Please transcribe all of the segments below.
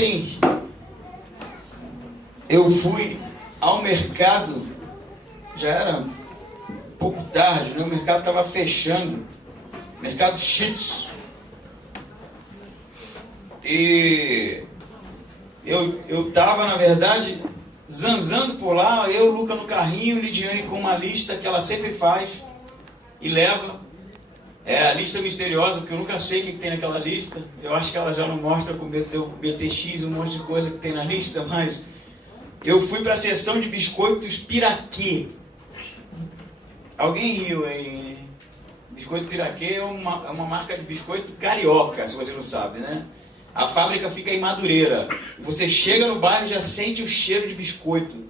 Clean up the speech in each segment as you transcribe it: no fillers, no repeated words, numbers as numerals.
Ontem eu fui ao mercado, já era um pouco tarde, né? O mercado estava fechando, mercado Shitsu. E eu estava, na verdade, zanzando por lá, eu, Luca no carrinho, Lidiane com uma lista que ela sempre faz e leva. É a lista misteriosa, porque eu nunca sei o que tem naquela lista. Eu acho que ela já não mostra com o BTX, um monte de coisa que tem na lista, mas eu fui para a seção de biscoitos Piraquê. Alguém riu aí, né? Biscoito Piraquê é uma marca de biscoito carioca, se você não sabe, né? A fábrica fica em Madureira. Você chega no bairro e já sente o cheiro de biscoito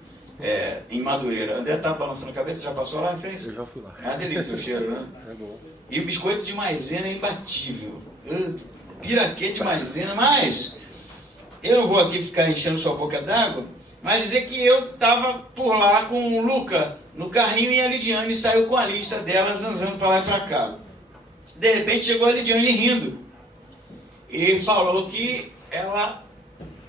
em Madureira. André tá balançando a cabeça, já passou lá em frente? Eu já fui lá. É uma delícia o cheiro, né? É bom. E o biscoito de maisena é imbatível. Piraquê de maisena, mas eu não vou aqui ficar enchendo sua boca d'água, mas dizer que eu estava por lá com o Luca no carrinho e a Lidiane saiu com a lista dela zanzando para lá e para cá. De repente chegou a Lidiane rindo e falou que ela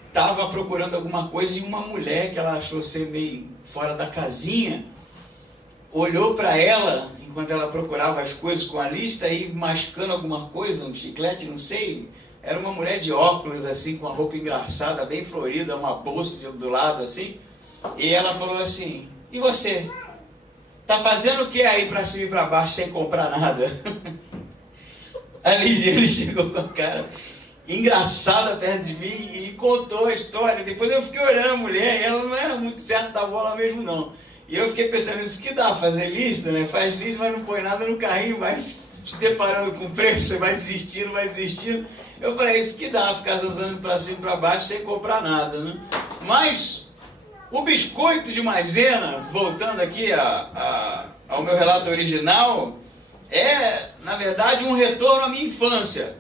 estava procurando alguma coisa e uma mulher que ela achou ser meio fora da casinha olhou para ela enquanto ela procurava as coisas com a lista e mascando alguma coisa, um chiclete, não sei. Era uma mulher de óculos, assim, com uma roupa engraçada, bem florida, uma bolsa do lado, assim. E ela falou assim: e você? Tá fazendo o que aí para cima e para baixo sem comprar nada? A Ligiane chegou com a cara engraçada perto de mim e contou a história. Depois eu fiquei olhando a mulher e ela não era muito certa da bola mesmo, não. E eu fiquei pensando, isso que dá, fazer lista, né? Faz lista, mas não põe nada no carrinho, vai se deparando com o preço, vai desistindo, vai desistindo. Eu falei, isso que dá, ficar usando para cima e para baixo sem comprar nada, né? Mas o biscoito de maisena, voltando aqui ao meu relato original, é, na verdade, um retorno à minha infância.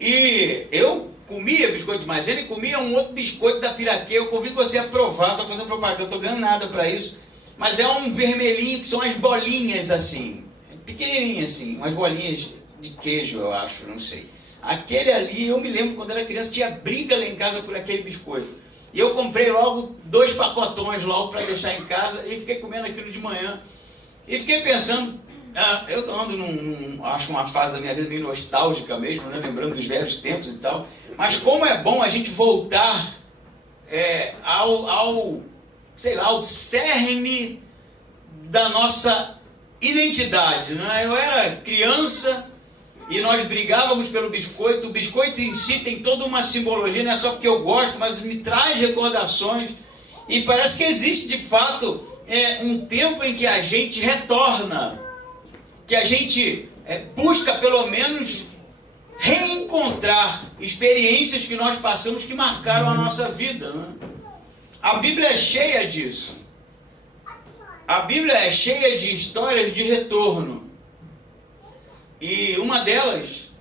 E eu comia biscoito de maisena e comia um outro biscoito da Piraquê. Eu convido você a provar, não estou fazendo propaganda, não estou ganhando nada para isso. Mas é um vermelhinho que são as bolinhas assim, pequenininhas assim, umas bolinhas de queijo, eu acho, não sei. Aquele ali, eu me lembro quando era criança, tinha briga lá em casa por aquele biscoito. E eu comprei logo 2 pacotões logo para deixar em casa e fiquei comendo aquilo de manhã. E fiquei pensando, eu ando acho uma fase da minha vida meio nostálgica mesmo, né? Lembrando dos velhos tempos e tal. Mas como é bom a gente voltar ao cerne da nossa identidade, né? Eu era criança e nós brigávamos pelo biscoito. O biscoito em si tem toda uma simbologia, não é só porque eu gosto, mas me traz recordações. E parece que existe de fato um tempo em que a gente retorna, que a gente busca pelo menos reencontrar experiências que nós passamos que marcaram a nossa vida, né? A Bíblia é cheia disso. A Bíblia é cheia de histórias de retorno. E uma delas,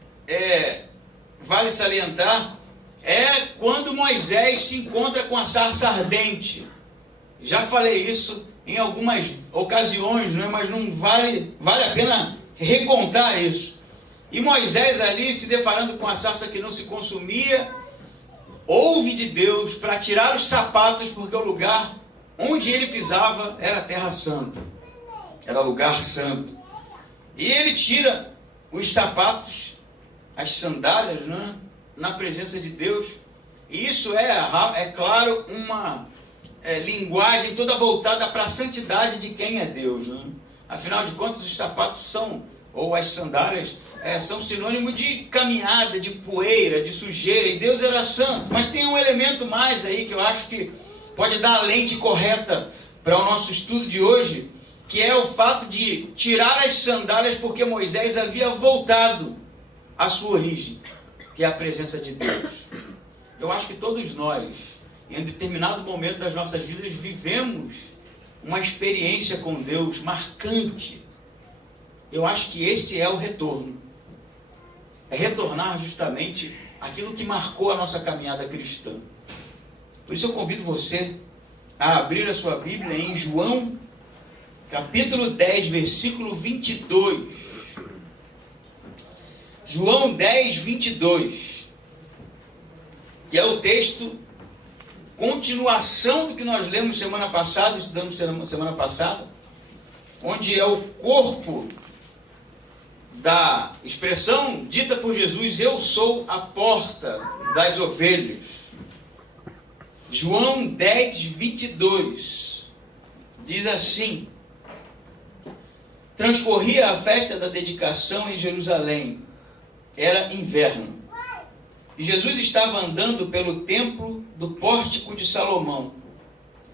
vale salientar, é quando Moisés se encontra com a sarça ardente. Já falei isso em algumas ocasiões, né? Mas não vale a pena recontar isso. E Moisés ali, se deparando com a sarça que não se consumia, ouve de Deus para tirar os sapatos, porque o lugar onde ele pisava era terra santa, era lugar santo. E ele tira os sapatos, as sandálias, né, na presença de Deus. E isso é claro, uma linguagem toda voltada para a santidade de quem é Deus, né? Afinal de contas, os sapatos ou as sandálias, são sinônimo de caminhada, de poeira, de sujeira, e Deus era santo. Mas tem um elemento mais aí que eu acho que pode dar a lente correta para o nosso estudo de hoje, que é o fato de tirar as sandálias porque Moisés havia voltado à sua origem, que é a presença de Deus. Eu acho que todos nós, em determinado momento das nossas vidas, vivemos uma experiência com Deus marcante. Eu acho que esse é o retorno. É retornar justamente aquilo que marcou a nossa caminhada cristã. Por isso eu convido você a abrir a sua Bíblia em João, capítulo 10, versículo 22. João 10, 22. que é o texto, continuação do que nós lemos semana passada, estudamos semana passada, onde é o corpo da expressão dita por Jesus: eu sou a porta das ovelhas. João 10, 22 diz assim: transcorria a festa da dedicação em Jerusalém, era inverno, e Jesus estava andando pelo templo do pórtico de Salomão.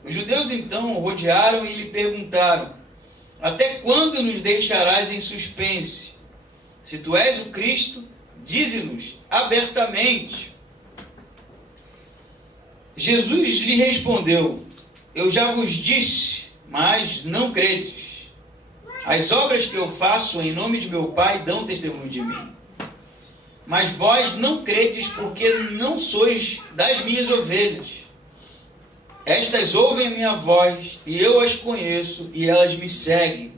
Os judeus então o rodearam e lhe perguntaram: até quando nos deixarás em suspense? Se tu és o Cristo, dize-nos abertamente. Jesus lhe respondeu: eu já vos disse, mas não credes. As obras que eu faço em nome de meu Pai dão testemunho de mim. Mas vós não credes, porque não sois das minhas ovelhas. Estas ouvem a minha voz, e eu as conheço, e elas me seguem.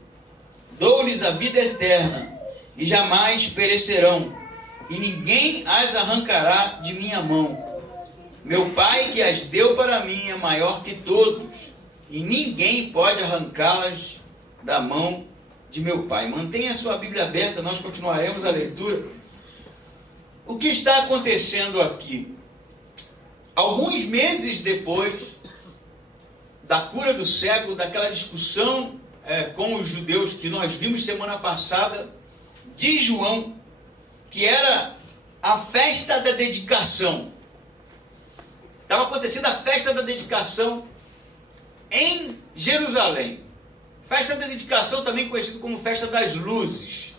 Dou-lhes a vida eterna, e jamais perecerão, e ninguém as arrancará de minha mão. Meu Pai que as deu para mim é maior que todos, e ninguém pode arrancá-las da mão de meu Pai. Mantenha a sua Bíblia aberta, nós continuaremos a leitura. O que está acontecendo aqui? Alguns meses depois da cura do cego, daquela discussão com os judeus que nós vimos semana passada, de João, que era a festa da dedicação. Estava acontecendo a festa da dedicação em Jerusalém. Festa da dedicação, também conhecida como festa das luzes.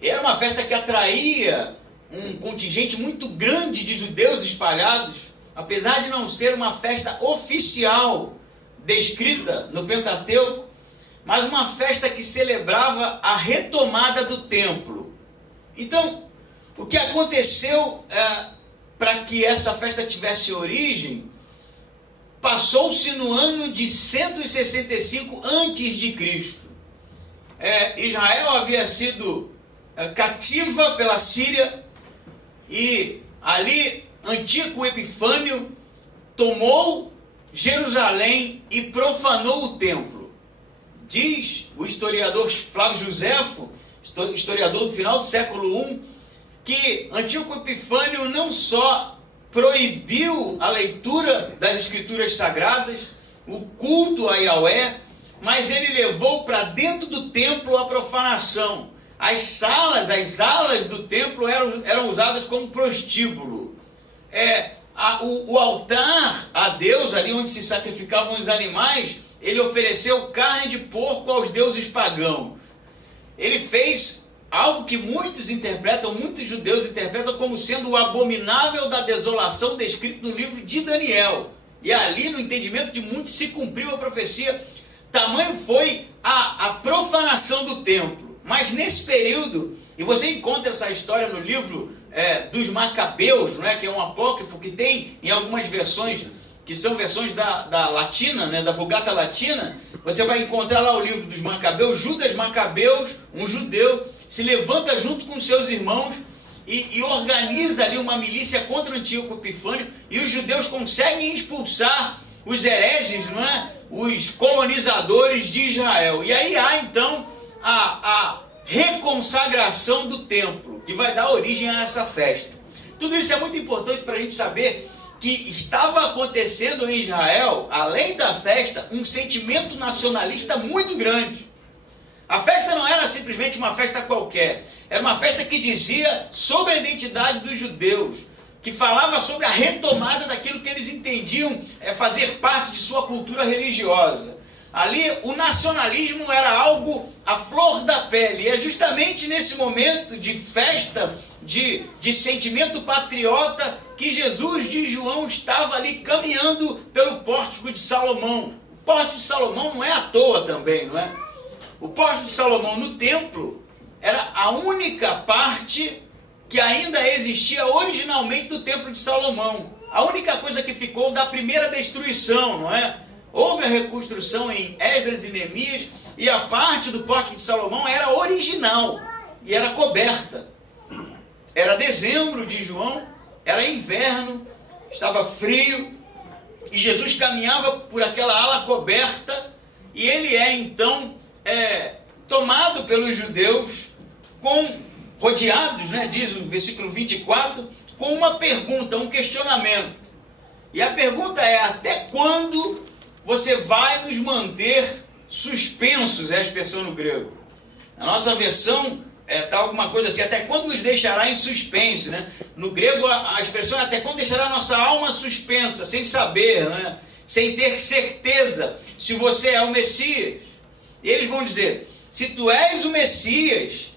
Era uma festa que atraía um contingente muito grande de judeus espalhados, apesar de não ser uma festa oficial descrita no Pentateuco, mas uma festa que celebrava a retomada do templo. Então, o que aconteceu para que essa festa tivesse origem, passou-se no ano de 165 a.C. Israel havia sido cativa pela Síria, e ali Antíoco Epifânio tomou Jerusalém e profanou o templo. Diz o historiador Flávio Joséfo, historiador do final do século I, que Antíoco Epifânio não só proibiu a leitura das escrituras sagradas, o culto a Yahweh, mas ele levou para dentro do templo a profanação. As alas do templo eram usadas como prostíbulo. O altar a Deus, ali onde se sacrificavam os animais, ele ofereceu carne de porco aos deuses pagãos. Ele fez algo que muitos judeus interpretam como sendo o abominável da desolação descrito no livro de Daniel. E ali, no entendimento de muitos, se cumpriu a profecia. Tamanho foi a profanação do templo. Mas nesse período, e você encontra essa história no livro dos Macabeus, não é? Que é um apócrifo que tem em algumas versões, que são versões da latina, né? Da Vulgata Latina. Você vai encontrar lá o livro dos Macabeus. Judas Macabeus, um judeu, se levanta junto com seus irmãos e organiza ali uma milícia contra Antíoco Epifânio, e os judeus conseguem expulsar os hereges, não é? Os colonizadores de Israel. E aí há então a reconsagração do templo, que vai dar origem a essa festa. Tudo isso é muito importante para a gente saber que estava acontecendo em Israel, além da festa, um sentimento nacionalista muito grande. A festa não era simplesmente uma festa qualquer, era uma festa que dizia sobre a identidade dos judeus, que falava sobre a retomada daquilo que eles entendiam fazer parte de sua cultura religiosa. Ali o nacionalismo era algo à flor da pele, e é justamente nesse momento de festa, de sentimento patriota, que Jesus, de João, estava ali caminhando pelo pórtico de Salomão. O pórtico de Salomão não é à toa também, não é? O pórtico de Salomão no templo era a única parte que ainda existia originalmente do templo de Salomão. A única coisa que ficou da primeira destruição, não é? Houve a reconstrução em Esdras e Neemias, e a parte do pórtico de Salomão era original e era coberta. Era dezembro de João, era inverno, estava frio, e Jesus caminhava por aquela ala coberta, e ele é então tomado pelos judeus, rodeados, né, diz o versículo 24, com uma pergunta, um questionamento. E a pergunta é: até quando você vai nos manter suspensos? É a expressão no grego. Na nossa versão está alguma coisa assim: até quando nos deixará em suspense, né? No grego a expressão é: até quando deixará a nossa alma suspensa, sem saber, né? Sem ter certeza se você é o Messias. E eles vão dizer: se tu és o Messias,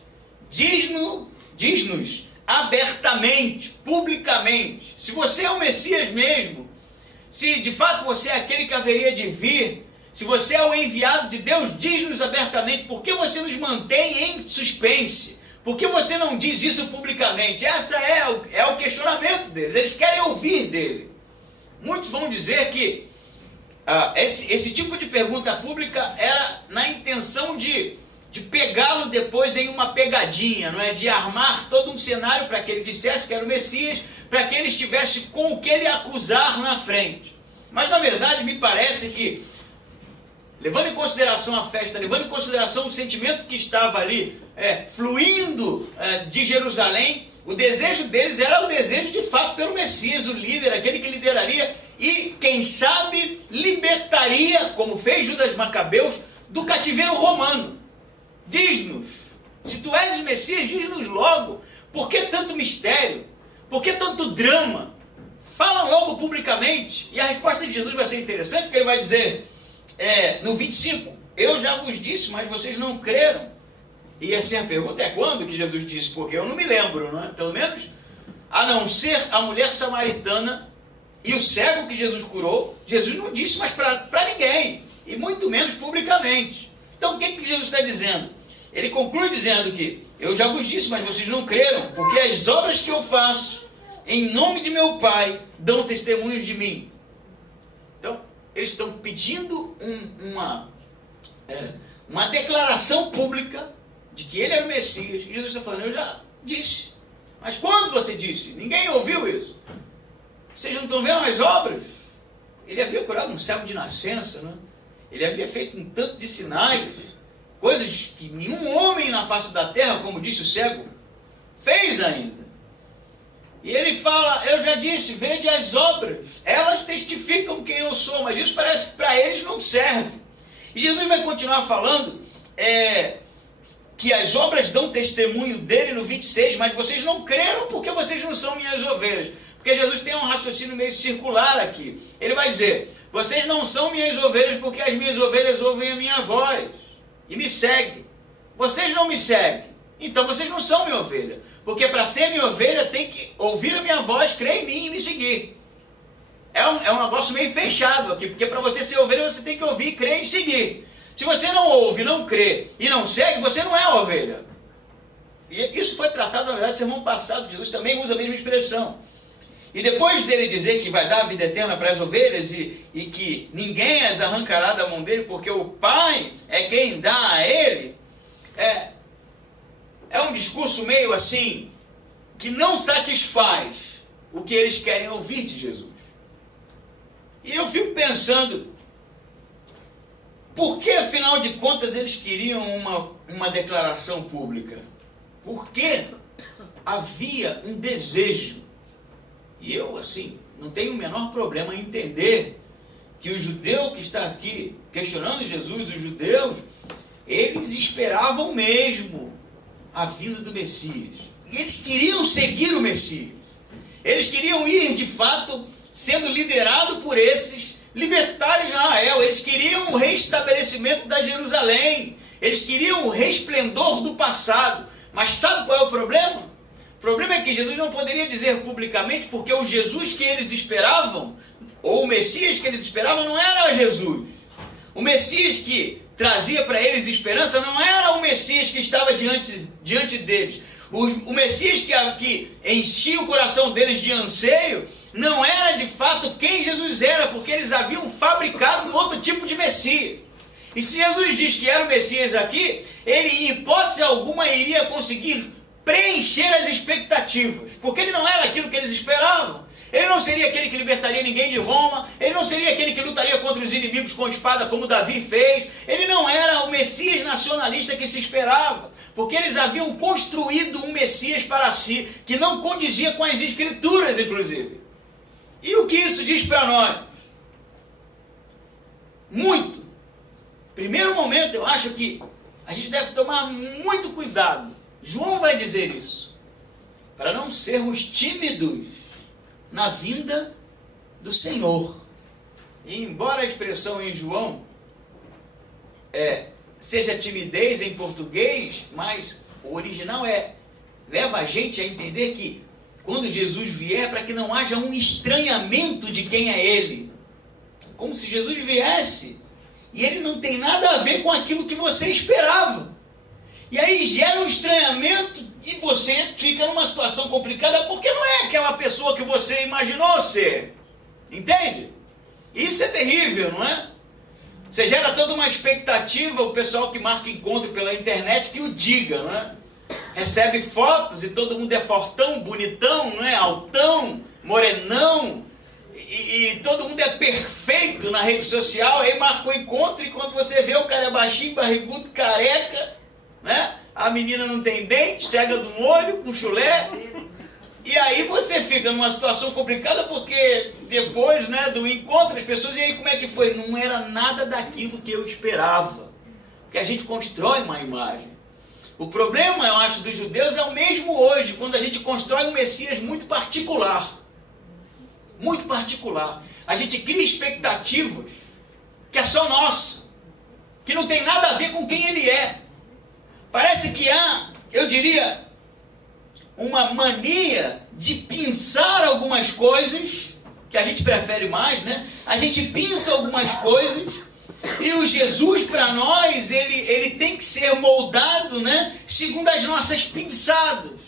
diz-nos abertamente, publicamente. Se você é o Messias mesmo, se de fato você é aquele que haveria de vir, se você é o enviado de Deus, diz-nos abertamente. Por que você nos mantém em suspense? Por que você não diz isso publicamente? Essa é o questionamento deles. Eles querem ouvir dele. Muitos vão dizer que esse tipo de pergunta pública era na intenção de pegá-lo depois em uma pegadinha, não é? De armar todo um cenário para que ele dissesse que era o Messias, para que ele estivesse com o que ele acusar na frente. Mas na verdade me parece que, levando em consideração a festa, levando em consideração o sentimento que estava ali fluindo de Jerusalém, o desejo deles era o desejo de fato pelo Messias, o líder, aquele que lideraria e, quem sabe, libertaria, como fez Judas Macabeus, do cativeiro romano. Diz-nos, se tu és o Messias, diz-nos logo. Por que tanto mistério? Por que tanto drama? Fala logo publicamente. E a resposta de Jesus vai ser interessante, porque ele vai dizer, no 25, eu já vos disse, mas vocês não creram. E assim a pergunta é: quando que Jesus disse? Porque eu não me lembro, não é? Pelo menos, a não ser a mulher samaritana e o cego que Jesus curou, Jesus não disse mais para ninguém, e muito menos publicamente. Então o que Jesus está dizendo? Ele conclui dizendo que eu já vos disse, mas vocês não creram, porque as obras que eu faço em nome de meu Pai dão testemunhos de mim. Então, eles estão pedindo uma declaração pública de que ele era o Messias. E Jesus está falando: eu já disse. Mas quando você disse? Ninguém ouviu isso. Vocês não estão vendo as obras? Ele havia curado um cego de nascença, né? Ele havia feito um tanto de sinais, coisas que nenhum homem na face da terra, como disse o cego, fez ainda. E ele fala: eu já disse, vede as obras, elas testificam quem eu sou. Mas isso parece que para eles não serve. E Jesus vai continuar falando que as obras dão testemunho dele no 26, mas vocês não creram porque vocês não são minhas ovelhas. Porque Jesus tem um raciocínio meio circular aqui. Ele vai dizer: vocês não são minhas ovelhas porque as minhas ovelhas ouvem a minha voz e me seguem. Vocês não me seguem, então vocês não são minha ovelha. Porque para ser minha ovelha tem que ouvir a minha voz, crer em mim e me seguir. É um negócio meio fechado aqui, porque para você ser ovelha você tem que ouvir, crer e seguir. Se você não ouve, não crê e não segue, você não é ovelha. E isso foi tratado, na verdade, no sermão passado. Jesus também usa a mesma expressão. E depois dele dizer que vai dar a vida eterna para as ovelhas e que ninguém as arrancará da mão dele, porque o Pai é quem dá a ele, é um discurso meio assim, que não satisfaz o que eles querem ouvir de Jesus. E eu fico pensando, por que afinal de contas eles queriam uma declaração pública? Porque havia um desejo. E eu, assim, não tenho o menor problema em entender que o judeu que está aqui questionando Jesus, os judeus, eles esperavam mesmo a vinda do Messias. E eles queriam seguir o Messias. Eles queriam ir, de fato, sendo liderado por esses libertar Israel. Eles queriam o restabelecimento da Jerusalém. Eles queriam o resplendor do passado. Mas sabe qual é o problema? O problema é que Jesus não poderia dizer publicamente, porque o Jesus que eles esperavam, ou o Messias que eles esperavam, não era Jesus. O Messias que trazia para eles esperança não era o Messias que estava diante deles. O Messias que enchia o coração deles de anseio não era de fato quem Jesus era, porque eles haviam fabricado um outro tipo de Messias. E se Jesus diz que era o Messias aqui, ele em hipótese alguma iria conseguir preencher as expectativas, porque ele não era aquilo que eles esperavam. Ele não seria aquele que libertaria ninguém de Roma. Ele não seria aquele que lutaria contra os inimigos com espada, como Davi fez. Ele não era o Messias nacionalista que se esperava, porque eles haviam construído um Messias para si, que não condizia com as Escrituras, inclusive. E o que isso diz para nós? Muito. Primeiro momento, eu acho que a gente deve tomar muito cuidado. João vai dizer isso, para não sermos tímidos na vinda do Senhor. E embora a expressão em João seja timidez em português, mas o original leva a gente a entender que quando Jesus vier, para que não haja um estranhamento de quem é Ele. Como se Jesus viesse e Ele não tem nada a ver com aquilo que você esperava. E aí gera um estranhamento e você fica numa situação complicada porque não é aquela pessoa que você imaginou ser. Entende? Isso é terrível, não é? Você gera toda uma expectativa, o pessoal que marca encontro pela internet que o diga, não é? Recebe fotos e todo mundo é fortão, bonitão, não é? Altão, morenão, e todo mundo é perfeito na rede social, aí marca o encontro e quando você vê o cara é baixinho, barrigudo, careca, né? A menina não tem dente, cega do olho, com chulé, e aí você fica numa situação complicada porque depois, né, do encontro as pessoas, e aí como é que foi? Não era nada daquilo que eu esperava, porque a gente constrói uma imagem. O problema, eu acho, dos judeus é o mesmo hoje, quando a gente constrói um Messias muito particular. Muito particular. A gente cria expectativas que é só nossa, que não tem nada a ver com quem ele é. Parece que há, eu diria, uma mania de pinçar algumas coisas, que a gente prefere mais, né? A gente pinça algumas coisas, e o Jesus para nós, ele tem que ser moldado, né, segundo as nossas pinçadas.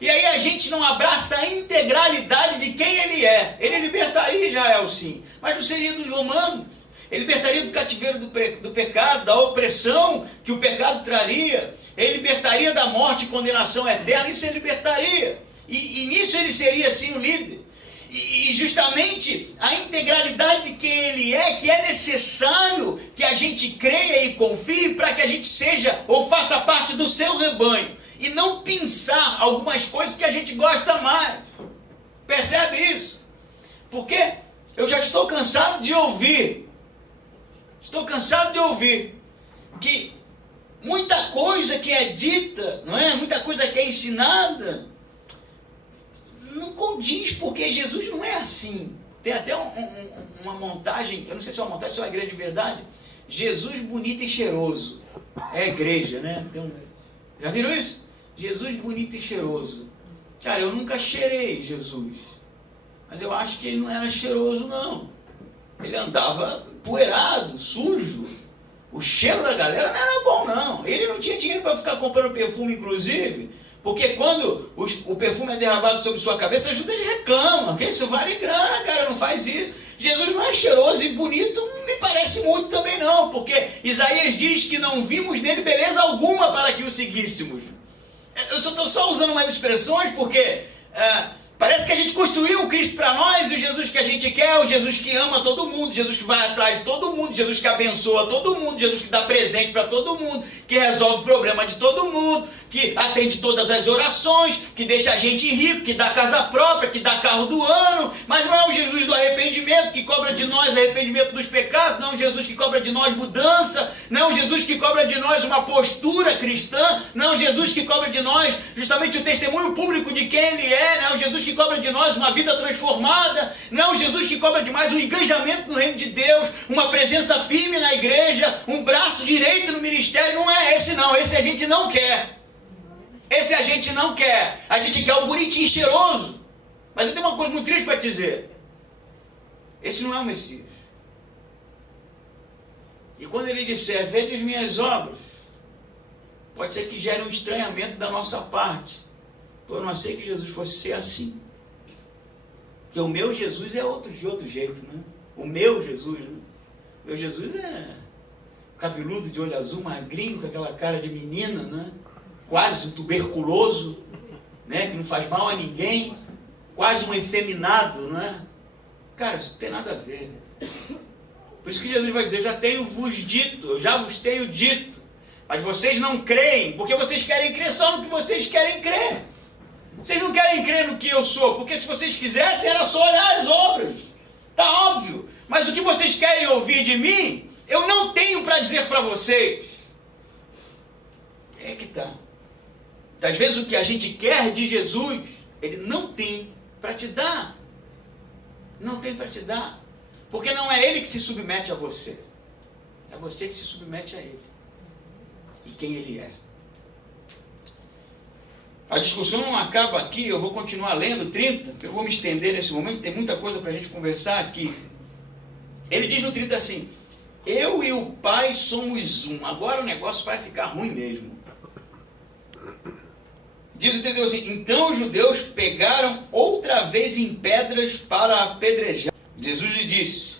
E aí a gente não abraça a integralidade de quem ele é. Ele libertaria Israel, sim, mas não seria dos romanos. Ele libertaria do cativeiro do pecado, da opressão que o pecado traria. Ele libertaria da morte e condenação eterna, isso ele libertaria. E nisso ele seria, sim, o líder. E justamente a integralidade de quem ele é, que é necessário que a gente creia e confie para que a gente seja ou faça parte do seu rebanho. E não pensar algumas coisas que a gente gosta mais. Percebe isso? Porque eu já estou cansado de ouvir. Estou cansado de ouvir que muita coisa que é dita, não é? Muita coisa que é ensinada, não condiz, porque Jesus não é assim. Tem até uma montagem, eu não sei se é uma montagem, se é uma igreja de verdade. Jesus bonito e cheiroso. É a igreja, né? Então, já viram isso? Jesus bonito e cheiroso. Cara, eu nunca cheirei Jesus, mas eu acho que ele não era cheiroso, não. Ele andava poeirado, sujo. O cheiro da galera não era bom, não. Ele não tinha dinheiro para ficar comprando perfume, inclusive, porque quando o perfume é derramado sobre sua cabeça, a Judas reclama, que isso vale grana, cara, não faz isso. Jesus não é cheiroso e bonito, me parece muito também não, porque Isaías diz que não vimos nele beleza alguma para que o seguíssemos. Eu só estou só usando umas expressões porque parece que a gente construiu o Cristo para nós, o Jesus que a gente quer, o Jesus que ama todo mundo, Jesus que vai atrás de todo mundo, Jesus que abençoa todo mundo, Jesus que dá presente para todo mundo, que resolve o problema de todo mundo, que atende todas as orações, que deixa a gente rico, que dá casa própria, que dá carro do ano, mas não é o Jesus do arrependimento, que cobra de nós arrependimento dos pecados, não é o Jesus que cobra de nós mudança, não é o Jesus que cobra de nós uma postura cristã, não é o Jesus que cobra de nós justamente o testemunho público de quem ele é, não é o Jesus que cobra de nós uma vida transformada, não é o Jesus que cobra de nós um engajamento no reino de Deus, uma presença firme na igreja, um braço direito no ministério, não é esse não, esse a gente não quer. Esse a gente não quer. A gente quer o bonitinho e cheiroso. Mas eu tenho uma coisa muito triste para te dizer. Esse não é o Messias. E quando ele disser, vede as minhas obras, pode ser que gere um estranhamento da nossa parte. Eu não sei que Jesus fosse ser assim. Porque o meu Jesus é de outro jeito, né? O meu Jesus, né? O meu Jesus é cabeludo, de olho azul, magrinho, com aquela cara de menina, né? Quase um tuberculoso, né, que não faz mal a ninguém, quase um efeminado, não é? Cara, isso não tem nada a ver. Por isso que Jesus vai dizer, eu já vos tenho dito, mas vocês não creem, porque vocês querem crer só no que vocês querem crer. Vocês não querem crer no que eu sou, porque se vocês quisessem era só olhar as obras. Tá óbvio. Mas o que vocês querem ouvir de mim, eu não tenho para dizer para vocês. É que tá. Às vezes o que a gente quer de Jesus, ele não tem para te dar. Não tem para te dar. Porque não é ele que se submete a você. É você que se submete a ele. E quem ele é. A discussão não acaba aqui, eu vou continuar lendo 30, eu vou me estender nesse momento, tem muita coisa para a gente conversar aqui. Ele diz no 30 assim, eu e o Pai somos um. Agora o negócio vai ficar ruim mesmo. Diz o 32 assim, então os judeus pegaram outra vez em pedras para apedrejar. Jesus lhe disse,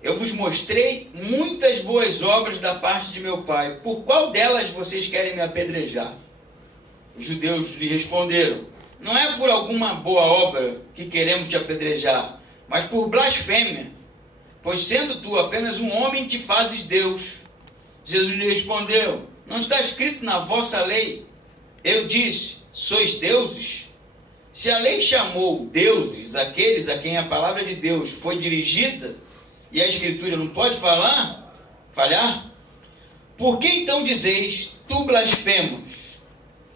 eu vos mostrei muitas boas obras da parte de meu Pai, por qual delas vocês querem me apedrejar? Os judeus lhe responderam, não é por alguma boa obra que queremos te apedrejar, mas por blasfêmia, pois sendo tu apenas um homem te fazes Deus. Jesus lhe respondeu, não está escrito na vossa lei, eu disse, sois deuses? Se a lei chamou deuses aqueles a quem a palavra de Deus foi dirigida, e a Escritura não pode falhar, por que então dizeis, tu blasfemas?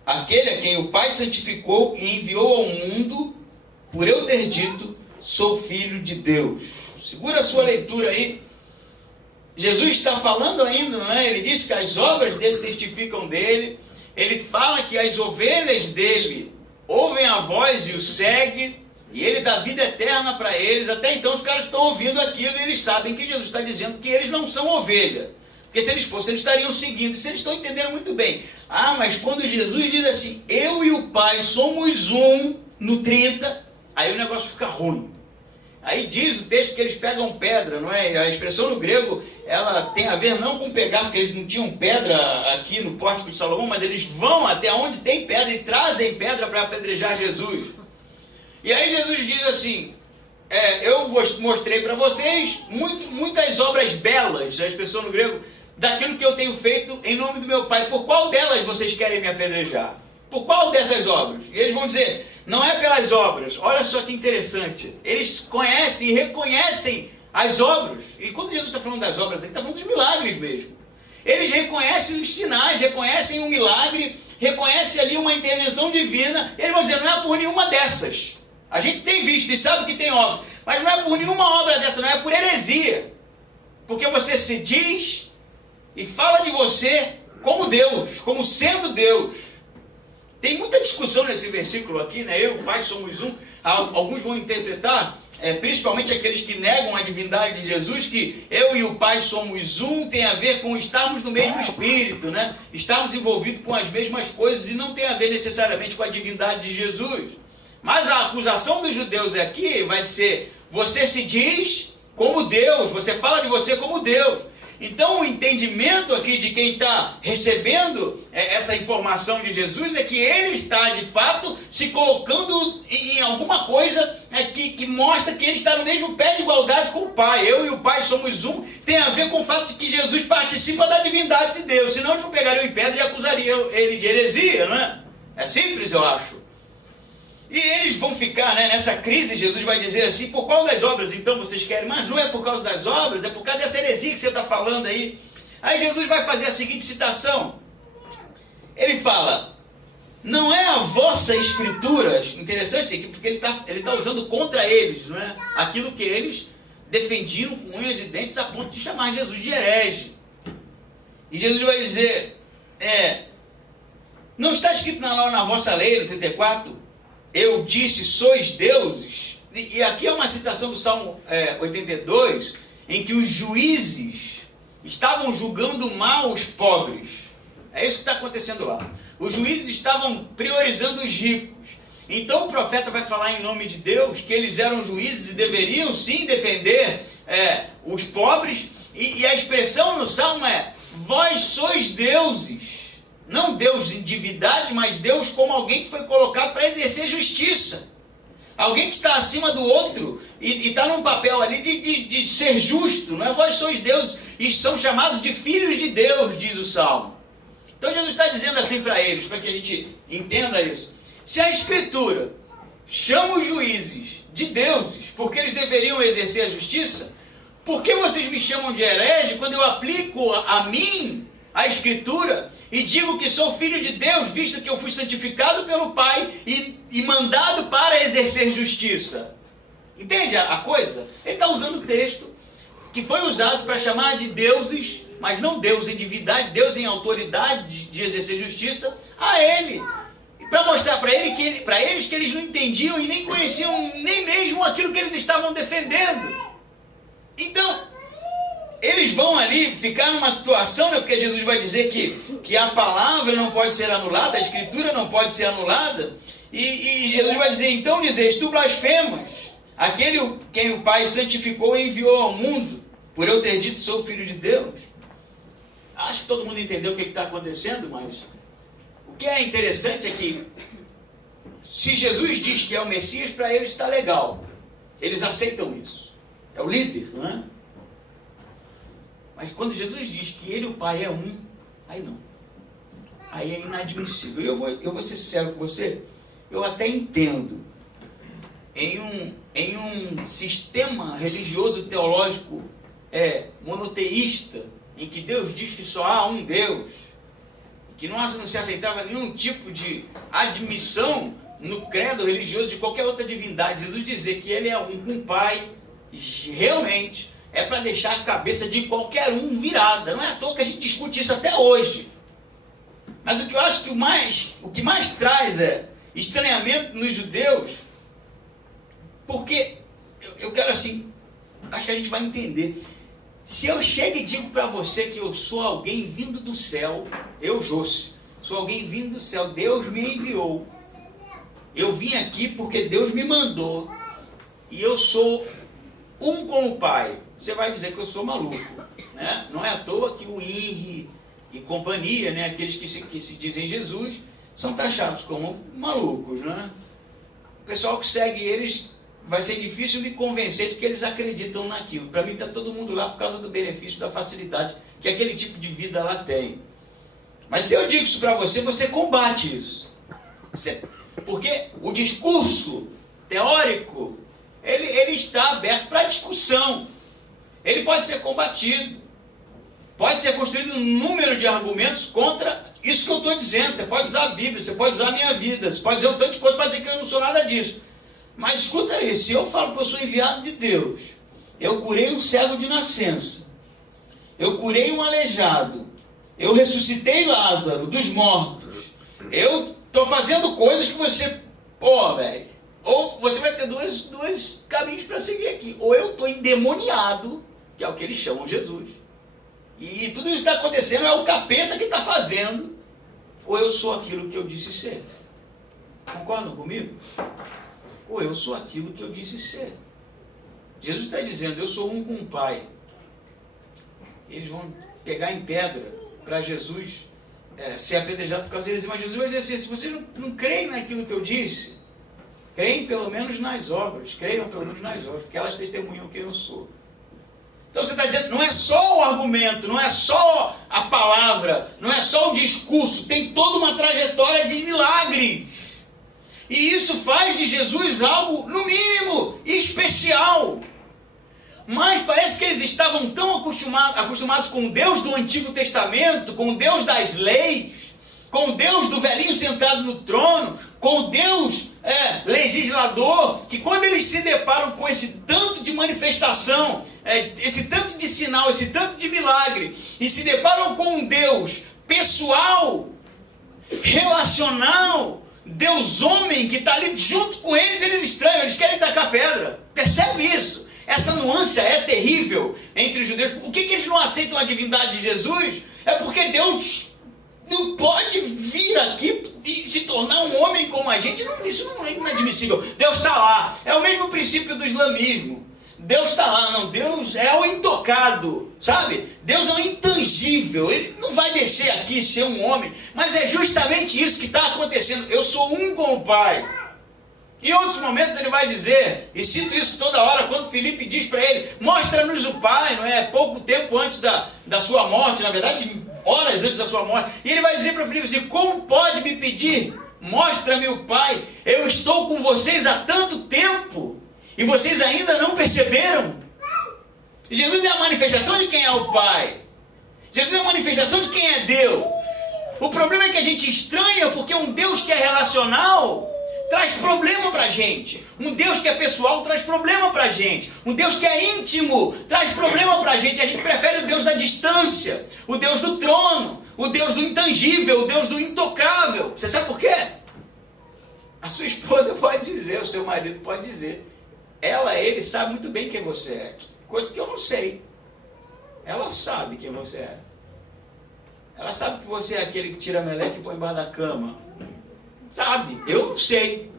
Aquele a quem o Pai santificou e enviou ao mundo, por eu ter dito, sou filho de Deus. Segura a sua leitura aí. Jesus está falando ainda, não é? Ele diz que as obras dele testificam dele. Ele fala que as ovelhas dele ouvem a voz e o seguem. E ele dá vida eterna para eles. Até então os caras estão ouvindo aquilo e eles sabem que Jesus está dizendo que eles não são ovelha. Porque se eles fossem, eles estariam seguindo. Se eles estão entendendo muito bem. Ah, mas quando Jesus diz assim, eu e o Pai somos um, no 30, aí o negócio fica ruim. Aí diz o texto que eles pegam pedra, não é? A expressão no grego, ela tem a ver não com pegar, porque eles não tinham pedra aqui no pórtico de Salomão, mas eles vão até onde tem pedra e trazem pedra para apedrejar Jesus. E aí Jesus diz assim, eu mostrei para vocês muitas obras belas, a expressão no grego, daquilo que eu tenho feito em nome do meu Pai. Por qual delas vocês querem me apedrejar? Por qual dessas obras? E eles vão dizer, não é pelas obras. Olha só que interessante. Eles conhecem e reconhecem as obras. E quando Jesus está falando das obras, ele está falando dos milagres mesmo. Eles reconhecem os sinais, reconhecem um milagre, reconhecem ali uma intervenção divina. Eles vão dizer, não é por nenhuma dessas. A gente tem visto e sabe que tem obras. Mas não é por nenhuma obra dessa, não é por heresia. Porque você se diz e fala de você como Deus, como sendo Deus. Tem muita discussão nesse versículo aqui, né? Eu e o Pai somos um. Alguns vão interpretar, principalmente aqueles que negam a divindade de Jesus, que eu e o Pai somos um, tem a ver com estarmos no mesmo Espírito, né? Estarmos envolvidos com as mesmas coisas e não tem a ver necessariamente com a divindade de Jesus. Mas a acusação dos judeus aqui vai ser, você se diz como Deus, você fala de você como Deus. Então o entendimento aqui de quem está recebendo essa informação de Jesus é que ele está de fato se colocando em alguma coisa que mostra que ele está no mesmo pé de igualdade com o Pai. Eu e o Pai somos um, tem a ver com o fato de que Jesus participa da divindade de Deus, senão eles não pegariam em pedra e acusariam ele de heresia, não é? É simples, eu acho. E eles vão ficar nessa crise. Jesus vai dizer assim, por qual das obras então vocês querem? Mas não é por causa das obras, é por causa dessa heresia que você está falando aí. Aí Jesus vai fazer a seguinte citação. Ele fala, não é a vossa escritura, interessante aqui, porque ele tá usando contra eles, não é? Aquilo que eles defendiam com unhas e dentes a ponto de chamar Jesus de herege. E Jesus vai dizer, não está escrito na vossa lei, no 34, eu disse, sois deuses. E aqui é uma citação do Salmo 82, em que os juízes estavam julgando mal os pobres. É isso que está acontecendo lá. Os juízes estavam priorizando os ricos. Então o profeta vai falar em nome de Deus que eles eram juízes e deveriam sim defender os pobres. E a expressão no Salmo é, vós sois deuses. Não Deus em divindade, mas Deus como alguém que foi colocado para exercer justiça. Alguém que está acima do outro e está num papel ali de ser justo, não é? Vós sois deuses e são chamados de filhos de Deus, diz o Salmo. Então Jesus está dizendo assim para eles, para que a gente entenda isso. Se a Escritura chama os juízes de deuses, porque eles deveriam exercer a justiça, por que vocês me chamam de herege quando eu aplico a mim a Escritura e digo que sou filho de Deus, visto que eu fui santificado pelo Pai e mandado para exercer justiça? Entende a coisa? Ele está usando o texto que foi usado para chamar de deuses, mas não Deus em divindade, Deus em autoridade de exercer justiça, a ele. Para mostrar para eles que eles não entendiam e nem conheciam nem mesmo aquilo que eles estavam defendendo. Então, eles vão ali ficar numa situação, né, porque Jesus vai dizer que a palavra não pode ser anulada, a Escritura não pode ser anulada, e Jesus vai dizer, então dizes, tu blasfemas, aquele quem o Pai santificou e enviou ao mundo, por eu ter dito sou filho de Deus. Acho que todo mundo entendeu o que está acontecendo, mas o que é interessante é que se Jesus diz que é o Messias, para eles está legal, eles aceitam isso, é o líder, não é? Mas quando Jesus diz que ele e o Pai é um, aí não. Aí é inadmissível. Eu vou ser sincero com você, eu até entendo. Em um sistema religioso teológico monoteísta, em que Deus diz que só há um Deus, que não se aceitava nenhum tipo de admissão no credo religioso de qualquer outra divindade, Jesus dizer que ele é um com o Pai, realmente é para deixar a cabeça de qualquer um virada. Não é à toa que a gente discute isso até hoje. Mas o que eu acho que o que mais traz estranhamento nos judeus, porque eu quero assim, acho que a gente vai entender. Se eu chego e digo para você que eu sou alguém vindo do céu, eu, José, sou alguém vindo do céu, Deus me enviou, eu vim aqui porque Deus me mandou, e eu sou um com o Pai, você vai dizer que eu sou maluco, né? Não é à toa que o INRI e companhia, né, aqueles que se dizem Jesus, são taxados como malucos, né? O pessoal que segue eles, vai ser difícil me convencer de que eles acreditam naquilo. Para mim está todo mundo lá por causa do benefício, da facilidade que aquele tipo de vida lá tem. Mas se eu digo isso para você, você combate isso. Porque o discurso teórico, ele está aberto para discussão. Ele pode ser combatido. Pode ser construído um número de argumentos contra isso que eu estou dizendo. Você pode usar a Bíblia, você pode usar a minha vida, você pode dizer um tanto de coisa, pode dizer que eu não sou nada disso. Mas escuta isso, se eu falo que eu sou enviado de Deus, eu curei um cego de nascença, eu curei um aleijado, eu ressuscitei Lázaro dos mortos, eu estou fazendo coisas que você, velho, ou você vai ter dois caminhos para seguir aqui, ou eu estou endemoniado, que é o que eles chamam Jesus, e tudo isso que está acontecendo é o capeta que está fazendo, ou eu sou aquilo que eu disse ser. Concordam comigo? Ou eu sou aquilo que eu disse ser. Jesus está dizendo, eu sou um com o Pai. Eles vão pegar em pedra para Jesus ser apedrejado por causa deles. Mas Jesus vai dizer assim, se vocês não creem naquilo que eu disse, creem pelo menos nas obras, creiam pelo menos nas obras, porque elas testemunham quem eu sou. Então você está dizendo, não é só o argumento, não é só a palavra, não é só o discurso, tem toda uma trajetória de milagres. E isso faz de Jesus algo, no mínimo, especial. Mas parece que eles estavam tão acostumados com o Deus do Antigo Testamento, com o Deus das leis, com o Deus do velhinho sentado no trono, com o Deus legislador, que quando eles se deparam com esse tanto de manifestação, esse tanto de sinal, esse tanto de milagre, e se deparam com um Deus pessoal, relacional, Deus homem que está ali junto com eles, eles estranham, eles querem tacar pedra. Percebe isso? Essa nuance é terrível entre os judeus. Por que eles não aceitam a divindade de Jesus? É porque Deus não pode vir aqui e se tornar um homem como a gente. Isso não é inadmissível. Deus está lá. É o mesmo princípio do islamismo. Deus está lá, não. Deus é o intocado, sabe? Deus é o intangível. Ele não vai descer aqui ser um homem. Mas é justamente isso que está acontecendo. Eu sou um com o Pai. Em outros momentos ele vai dizer, e cito isso toda hora, quando Filipe diz para ele, mostra-nos o Pai, não é? Pouco tempo antes da sua morte, na verdade, horas antes da sua morte. E ele vai dizer para Filipe assim, como pode me pedir? Mostra-me o Pai. Eu estou com vocês há tanto tempo, e vocês ainda não perceberam? Jesus é a manifestação de quem é o Pai. Jesus é a manifestação de quem é Deus. O problema é que a gente estranha, porque um Deus que é relacional traz problema pra gente. Um Deus que é pessoal traz problema pra gente. Um Deus que é íntimo traz problema pra gente. A gente prefere o Deus da distância, o Deus do trono, o Deus do intangível, o Deus do intocável. Você sabe por quê? A sua esposa pode dizer, o seu marido pode dizer. Ele sabe muito bem quem você é. Coisa que eu não sei. Ela sabe quem você é. Ela sabe que você é aquele que tira a meleca e põe embaixo da cama. Sabe, eu não sei.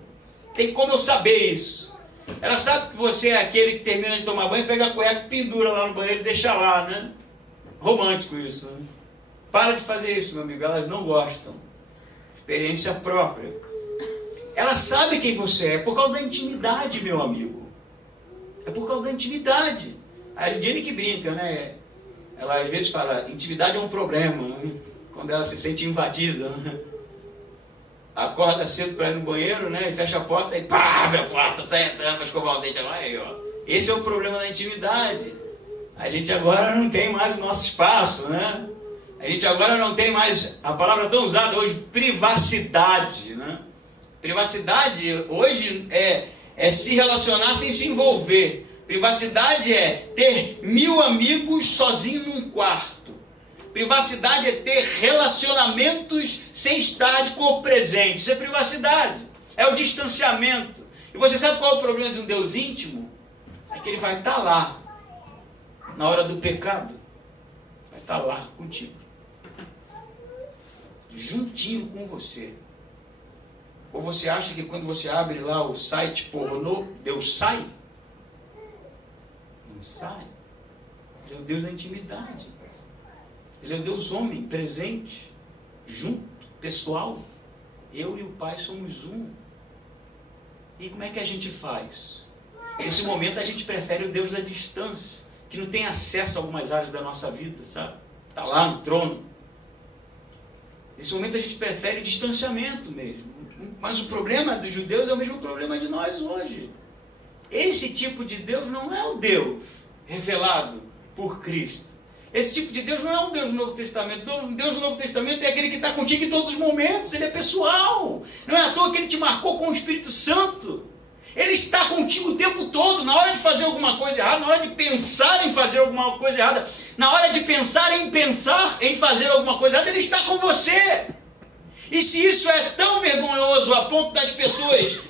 Tem como eu saber isso. Ela sabe que você é aquele que termina de tomar banho, pega a cueca, pendura lá no banheiro e deixa lá, né? Romântico isso, né? Para de fazer isso, meu amigo, elas não gostam. Experiência própria. Ela sabe quem você é, por causa da intimidade, meu amigo. É por causa da intimidade. A Jenny que brinca, né? Ela às vezes fala, intimidade é um problema, né? Quando ela se sente invadida, né? Acorda cedo para ir no banheiro, né? E fecha a porta e pá, abre a porta, sai entrando para escovar o dente. Aí, ó. Esse é o problema da intimidade. A gente agora não tem mais o nosso espaço, né? A gente agora não tem mais, a palavra tão usada hoje, privacidade, né? Privacidade hoje é se relacionar sem se envolver. Privacidade é ter 1000 amigos sozinho num quarto. Privacidade é ter relacionamentos sem estar de corpo presente. Isso é privacidade. É o distanciamento. E você sabe qual é o problema de um Deus íntimo? É que ele vai estar lá, na hora do pecado. Vai estar lá contigo. Juntinho com você. Ou você acha que quando você abre lá o site pornô, Deus sai? Não sai. Ele é o Deus da intimidade. Ele é o Deus homem, presente, junto, pessoal. Eu e o Pai somos um. E como é que a gente faz? Nesse momento a gente prefere o Deus da distância, que não tem acesso a algumas áreas da nossa vida, sabe? Está lá no trono. Nesse momento a gente prefere o distanciamento mesmo. Mas o problema dos judeus é o mesmo problema de nós hoje. Esse tipo de Deus não é o Deus revelado por Cristo. Esse tipo de Deus não é um Deus do Novo Testamento. O Deus do Novo Testamento é aquele que está contigo em todos os momentos. Ele é pessoal. Não é à toa que ele te marcou com o Espírito Santo. Ele está contigo o tempo todo. Na hora de fazer alguma coisa errada, na hora de pensar em fazer alguma coisa errada, na hora de pensar em fazer alguma coisa errada, ele está com você. E se isso é tão vergonhoso a ponto das pessoas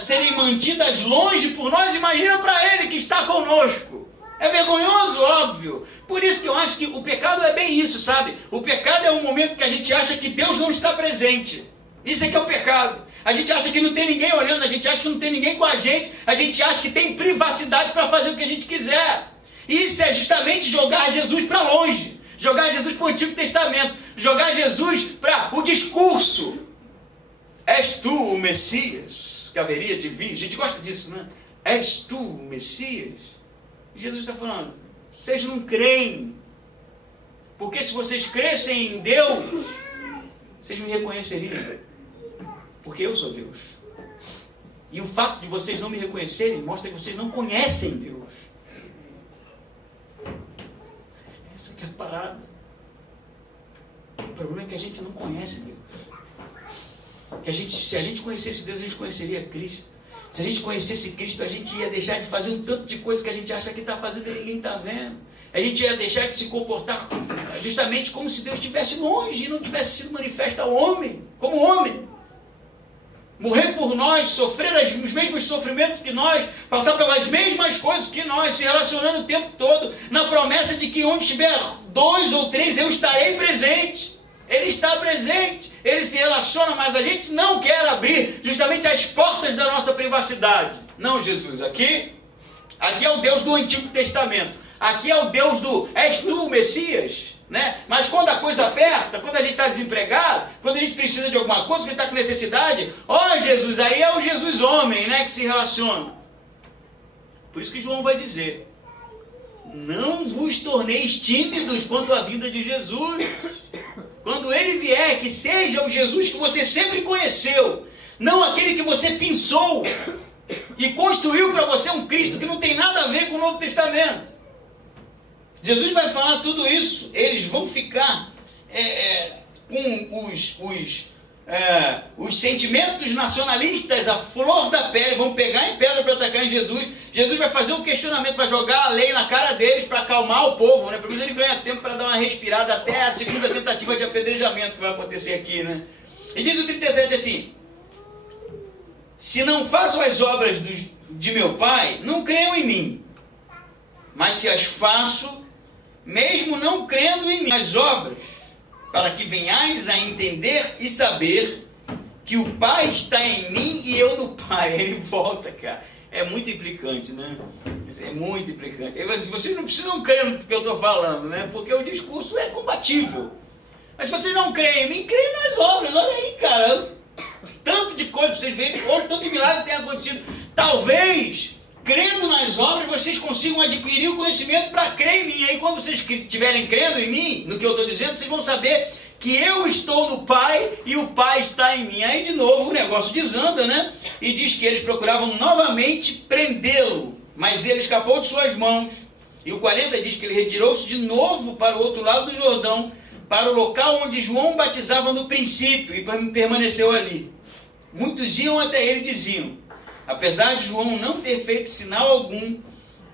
serem mantidas longe por nós, imagina para ele que está conosco. É vergonhoso, óbvio. Por isso que eu acho que o pecado é bem isso, sabe? O pecado é um momento que a gente acha que Deus não está presente. Isso é que é o pecado. A gente acha que não tem ninguém olhando, a gente acha que não tem ninguém com a gente acha que tem privacidade para fazer o que a gente quiser. Isso é justamente jogar Jesus para longe. Jogar Jesus para o Antigo Testamento. Jogar Jesus para o discurso. És tu o Messias que haveria de vir? A gente gosta disso, né? És tu o Messias? Jesus está falando, vocês não creem. Porque se vocês crescem em Deus, vocês me reconheceriam. Porque eu sou Deus. E o fato de vocês não me reconhecerem mostra que vocês não conhecem Deus. Essa que é a parada. O problema é que a gente não conhece Deus. Se a gente conhecesse Deus, a gente conheceria Cristo. Se a gente conhecesse Cristo, a gente ia deixar de fazer um tanto de coisa que a gente acha que está fazendo e ninguém está vendo. A gente ia deixar de se comportar justamente como se Deus estivesse longe e não tivesse sido manifesto ao homem, como homem. Morrer por nós, sofrer os mesmos sofrimentos que nós, passar pelas mesmas coisas que nós, se relacionando o tempo todo, na promessa de que onde estiver 2 ou 3, eu estarei presente. Ele está presente, ele se relaciona, mas a gente não quer abrir justamente as portas da nossa privacidade. Não, Jesus, aqui é o Deus do Antigo Testamento. Aqui é o Deus do, és tu o Messias? né? Mas quando a coisa aperta, quando a gente está desempregado, quando a gente precisa de alguma coisa, quando a gente está com necessidade, ó Jesus, aí é o Jesus homem, né, que se relaciona. Por isso que João vai dizer, não vos torneis tímidos quanto à vinda de Jesus. Quando ele vier, que seja o Jesus que você sempre conheceu, não aquele que você pensou e construiu para você um Cristo que não tem nada a ver com o Novo Testamento. Jesus vai falar tudo isso. Eles vão ficar com os sentimentos nacionalistas, a flor da pele, vão pegar em pedra para atacar em Jesus. Jesus vai fazer um questionamento, vai jogar a lei na cara deles para acalmar o povo, né? Pelo menos ele ganha tempo para dar uma respirada até a segunda tentativa de apedrejamento que vai acontecer aqui, né? E diz o 37 assim, se não faço as obras de meu Pai, não creiam em mim. Mas se as faço, mesmo não crendo em mim, as obras, para que venhais a entender e saber que o Pai está em mim e eu no Pai. Ele volta, cara. É muito implicante, né? É muito implicante. Vocês não precisam crer no que eu estou falando, né? Porque o discurso é compatível. Mas se vocês não creem em mim, creem nas obras. Olha aí, cara. Tanto de coisa para vocês verem, tanto de milagre tem acontecido. Talvez, crendo nas obras, vocês consigam adquirir o conhecimento para crer em mim. Aí quando vocês estiverem crendo em mim, no que eu estou dizendo, vocês vão saber que eu estou no Pai e o Pai está em mim. Aí de novo o negócio desanda, né? E diz que eles procuravam novamente prendê-lo, mas ele escapou de suas mãos. E o 40 diz que ele retirou-se de novo para o outro lado do Jordão, para o local onde João batizava no princípio, e permaneceu ali. Muitos iam até ele e diziam, apesar de João não ter feito sinal algum,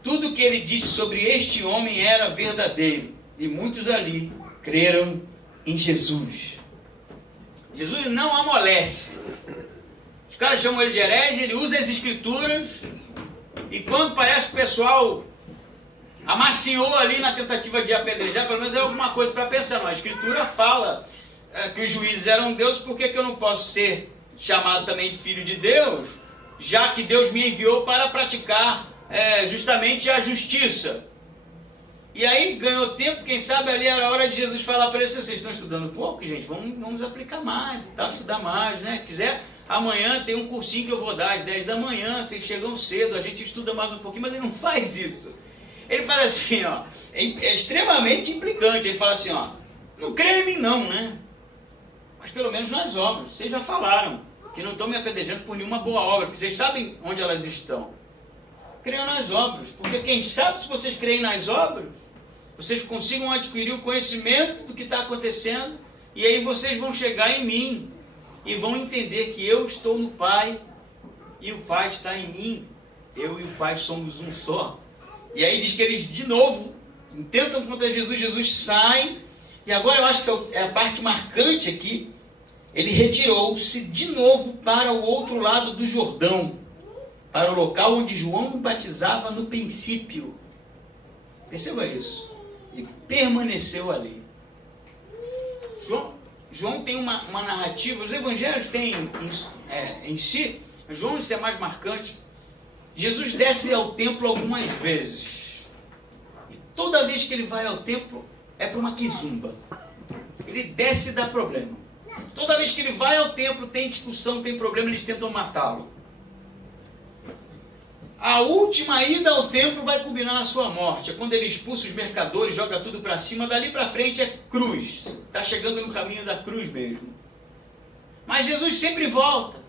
tudo o que ele disse sobre este homem era verdadeiro. E muitos ali creram em Jesus. Jesus não amolece. Os caras chamam ele de herege, ele usa as escrituras, e quando parece que o pessoal amaciou ali na tentativa de apedrejar, pelo menos é alguma coisa para pensar. Não, a escritura fala que os juízes eram deuses, por que eu não posso ser chamado também de filho de Deus, já que Deus me enviou para praticar justamente a justiça? E aí ganhou tempo, quem sabe ali era a hora de Jesus falar para eles, vocês estão estudando pouco, gente, vamos aplicar mais, tá? Estudar mais, né? Quiser, amanhã tem um cursinho que eu vou dar às 10 da manhã, vocês chegam cedo, a gente estuda mais um pouquinho, mas ele não faz isso. Ele fala assim, ó, é extremamente implicante, ele fala assim, ó, não creia em mim não, né? Mas pelo menos nas obras, vocês já falaram que não estão me apedrejando por nenhuma boa obra, porque vocês sabem onde elas estão. Creiam nas obras, porque quem sabe se vocês creem nas obras, vocês consigam adquirir o conhecimento do que está acontecendo, e aí vocês vão chegar em mim, e vão entender que eu estou no Pai, e o Pai está em mim, eu e o Pai somos um só. E aí diz que eles de novo tentam contra Jesus, Jesus sai, e agora eu acho que é a parte marcante aqui, ele retirou-se de novo para o outro lado do Jordão, para o local onde João batizava no princípio. Perceba isso. E permaneceu ali. João tem uma narrativa, os evangelhos têm em si, João isso é mais marcante. Jesus desce ao templo algumas vezes. E toda vez que ele vai ao templo, é para uma quizumba. Ele desce e dá problema. Toda vez que ele vai ao templo, tem discussão, tem problema, eles tentam matá-lo. A última ida ao templo vai culminar na sua morte. É quando ele expulsa os mercadores, joga tudo para cima, dali para frente é cruz. Está chegando no caminho da cruz mesmo. Mas Jesus sempre volta.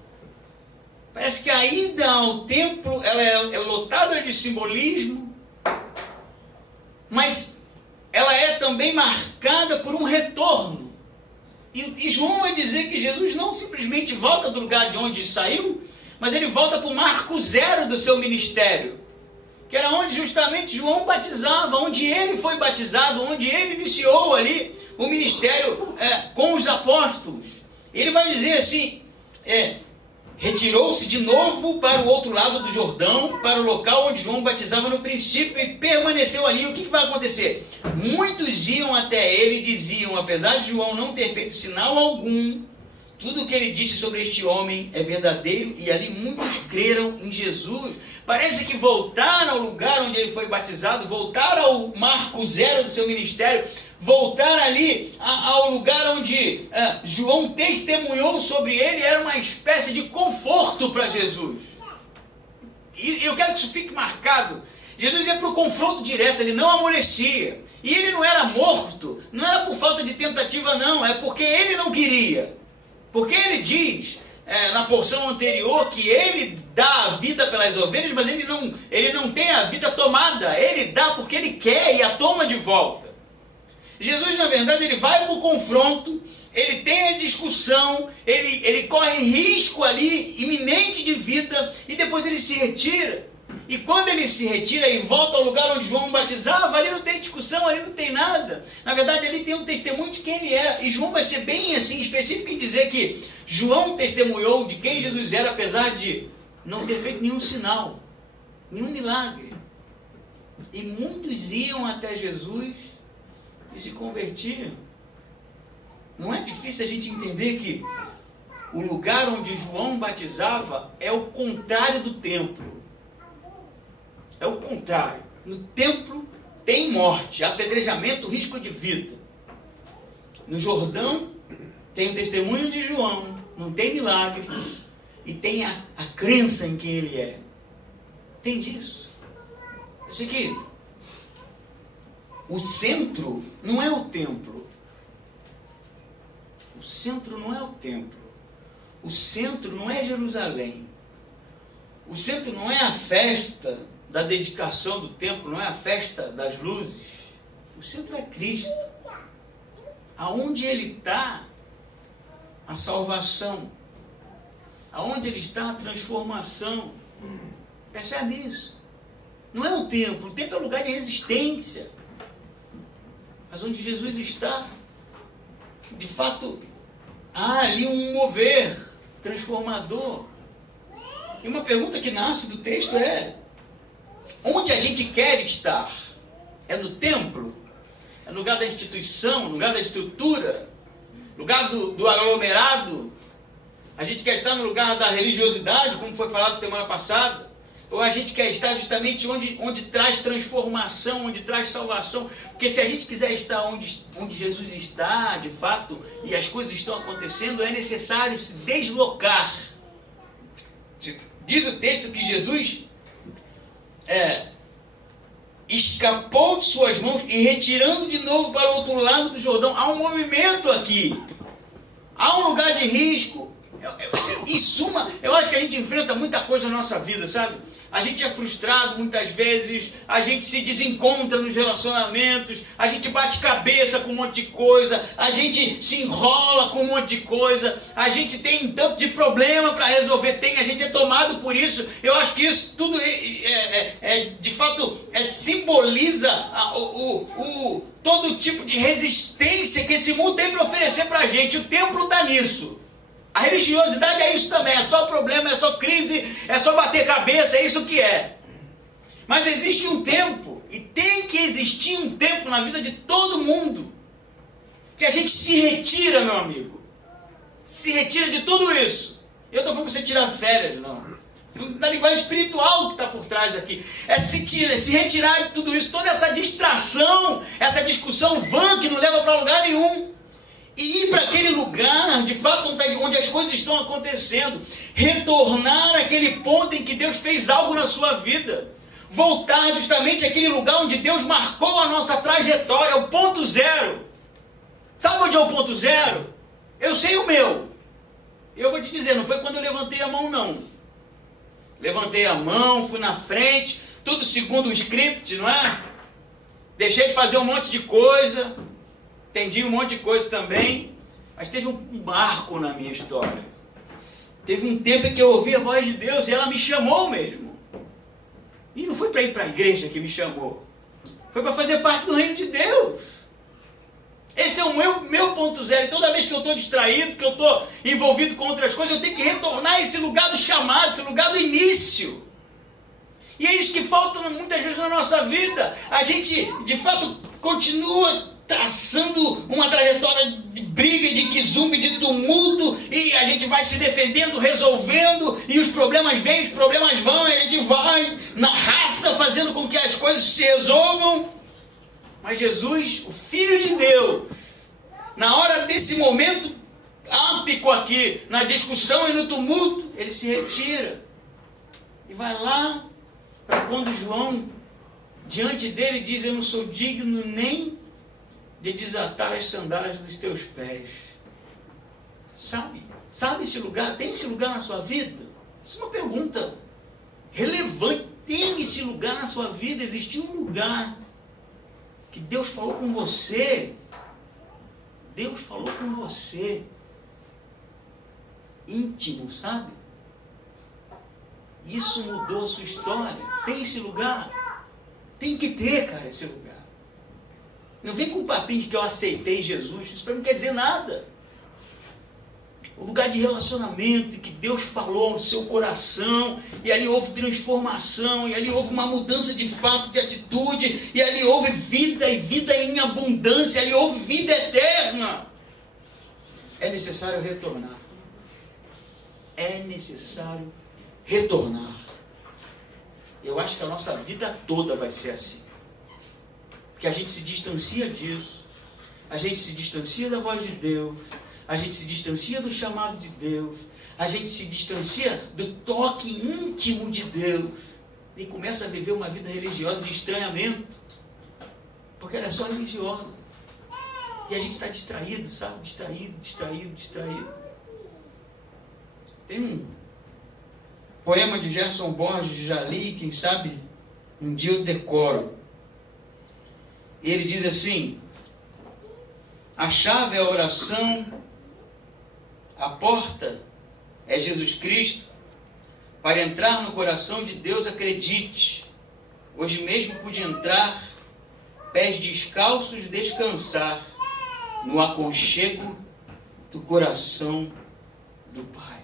Parece que a ida ao templo ela é lotada de simbolismo, mas ela é também marcada por um retorno. E João vai dizer que Jesus não simplesmente volta do lugar de onde saiu, mas ele volta para o marco zero do seu ministério, que era onde justamente João batizava, onde ele foi batizado, onde ele iniciou ali o ministério com os apóstolos. Ele vai dizer assim, retirou-se de novo para o outro lado do Jordão, para o local onde João batizava no princípio, e permaneceu ali. O que vai acontecer? Muitos iam até ele e diziam, apesar de João não ter feito sinal algum, tudo o que ele disse sobre este homem é verdadeiro, e ali muitos creram em Jesus. Parece que voltar ao lugar onde ele foi batizado, voltar ao marco zero do seu ministério, voltar ali ao lugar onde João testemunhou sobre ele, era uma espécie de conforto para Jesus. E eu quero que isso fique marcado. Jesus ia para o confronto direto, ele não amolecia. E ele não era morto, não era por falta de tentativa não, é porque ele não queria. Porque ele diz, na porção anterior, que ele dá a vida pelas ovelhas, mas ele não tem a vida tomada. Ele dá porque ele quer e a toma de volta. Jesus, na verdade, ele vai para o confronto, ele tem a discussão, ele corre risco ali, iminente de vida, e depois ele se retira. E quando ele se retira e volta ao lugar onde João batizava, ali não tem discussão, ali não tem nada. Na verdade, ali tem um testemunho de quem ele era. E João vai ser bem assim, específico em dizer que João testemunhou de quem Jesus era, apesar de não ter feito nenhum sinal, nenhum milagre. E muitos iam até Jesus e se convertiam. Não é difícil a gente entender que o lugar onde João batizava é o contrário do templo. É o contrário. No templo tem morte, apedrejamento, risco de vida. No Jordão tem o testemunho de João, não tem milagre, e tem a crença em quem ele é. Entende isso? Isso aqui, o centro não é o templo. O centro não é o templo. O centro não é Jerusalém. O centro não é a festa da dedicação do templo, não é a festa das luzes. O centro é Cristo. Aonde ele está, a salvação. Aonde ele está, a transformação. Percebe isso? Não é o templo é um lugar de resistência. Mas onde Jesus está, de fato, há ali um mover transformador. E uma pergunta que nasce do texto é: onde a gente quer estar? É no templo? É no lugar da instituição, no lugar da estrutura? Lugar do aglomerado? A gente quer estar no lugar da religiosidade, como foi falado semana passada? Ou a gente quer estar justamente onde traz transformação, onde traz salvação? Porque se a gente quiser estar onde Jesus está, de fato, e as coisas estão acontecendo, é necessário se deslocar. Diz o texto que Jesus escapou de suas mãos e retirando de novo para o outro lado do Jordão. Há um movimento aqui. Há um lugar de risco. Em suma, eu acho que a gente enfrenta muita coisa na nossa vida, sabe? A gente é frustrado muitas vezes, a gente se desencontra nos relacionamentos, a gente bate cabeça com um monte de coisa, a gente se enrola com um monte de coisa, a gente tem tanto de problema para resolver, a gente é tomado por isso. Eu acho que isso tudo de fato simboliza todo tipo de resistência que esse mundo tem para oferecer para a gente. O templo está nisso. A religiosidade é isso também, é só problema, é só crise, é só bater cabeça, é isso que é. Mas existe um tempo, e tem que existir um tempo na vida de todo mundo, que a gente se retira, meu amigo. Se retira de tudo isso. Eu estou falando para você tirar férias, não. Da linguagem espiritual que está por trás aqui. É se retirar de tudo isso, toda essa distração, essa discussão vã que não leva para lugar nenhum. E ir para aquele lugar, de fato, onde as coisas estão acontecendo. Retornar àquele ponto em que Deus fez algo na sua vida. Voltar justamente àquele lugar onde Deus marcou a nossa trajetória, o ponto zero. Sabe onde é o ponto zero? Eu sei o meu. Eu vou te dizer, não foi quando eu levantei a mão, não. Levantei a mão, fui na frente, tudo segundo o script, não é? Deixei de fazer um monte de coisa. Entendi um monte de coisa também, mas teve um marco na minha história. Teve um tempo em que eu ouvi a voz de Deus e ela me chamou mesmo. E não foi para ir para a igreja que me chamou. Foi para fazer parte do reino de Deus. Esse é o meu ponto zero. E toda vez que eu estou distraído, que eu estou envolvido com outras coisas, eu tenho que retornar a esse lugar do chamado, esse lugar do início. E é isso que falta muitas vezes na nossa vida. A gente, de fato, continua traçando uma trajetória de briga, de quizumbe, de tumulto, e a gente vai se defendendo, resolvendo, e os problemas vêm, os problemas vão, e a gente vai na raça fazendo com que as coisas se resolvam, Mas Jesus, o Filho de Deus, na hora desse momento ápico aqui, na discussão e no tumulto, ele se retira. E vai lá para quando João, diante dele, diz: eu não sou digno nem de desatar as sandálias dos teus pés. Sabe esse lugar? Tem esse lugar na sua vida? Isso é uma pergunta relevante. Tem esse lugar na sua vida? Existiu um lugar que Deus falou com você? Deus falou com você. Íntimo, sabe? Isso mudou a sua história. Tem esse lugar? Tem que ter, cara, esse lugar. Não vem com o papinho de que eu aceitei Jesus. Isso para mim não quer dizer nada. O lugar de relacionamento, em que Deus falou no seu coração, e ali houve transformação, e ali houve uma mudança de fato, de atitude, e ali houve vida, e vida em abundância, ali houve vida eterna. É necessário retornar. É necessário retornar. Eu acho que a nossa vida toda vai ser assim. Porque a gente se distancia disso, a gente se distancia da voz de Deus, a gente se distancia do chamado de Deus, a gente se distancia do toque íntimo de Deus e começa a viver uma vida religiosa de estranhamento, porque ela é só religiosa. E a gente está distraído, sabe? Distraído. Tem um poema de Gerson Borges, já li, quem sabe um dia eu decoro. Ele diz assim: a chave é a oração, a porta é Jesus Cristo. Para entrar no coração de Deus, acredite. Hoje mesmo pude entrar, pés descalços, descansar no aconchego do coração do Pai.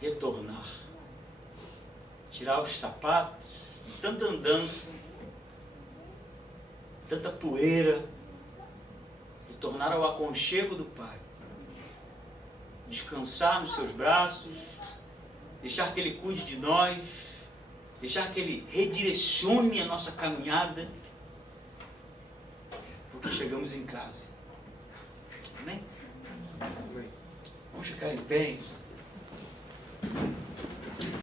Retornar. Tirar os sapatos, tanta andança, tanta poeira. Retornar ao aconchego do Pai. Descansar nos seus braços, deixar que Ele cuide de nós, deixar que Ele redirecione a nossa caminhada, porque chegamos em casa. Amém? Vamos ficar em pé.